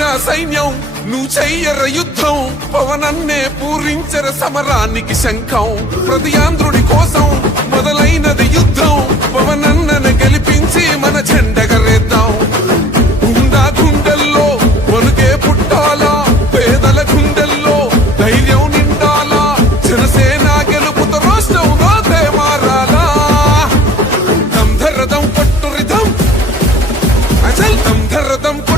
రా సైన్యం నువ్వు చెయ్యర యుద్ధం. పవనన్నే పూరించర సమరానికి శంఖం. ప్రతియాంధ్రుడి కోసం మొదలైనది యుద్ధం. పవనన్నను గెలిపించి మన జెండగరేద్దాం గుండా గుండెల్లో పుట్టాలా? పేదల ధైర్యం పట్టు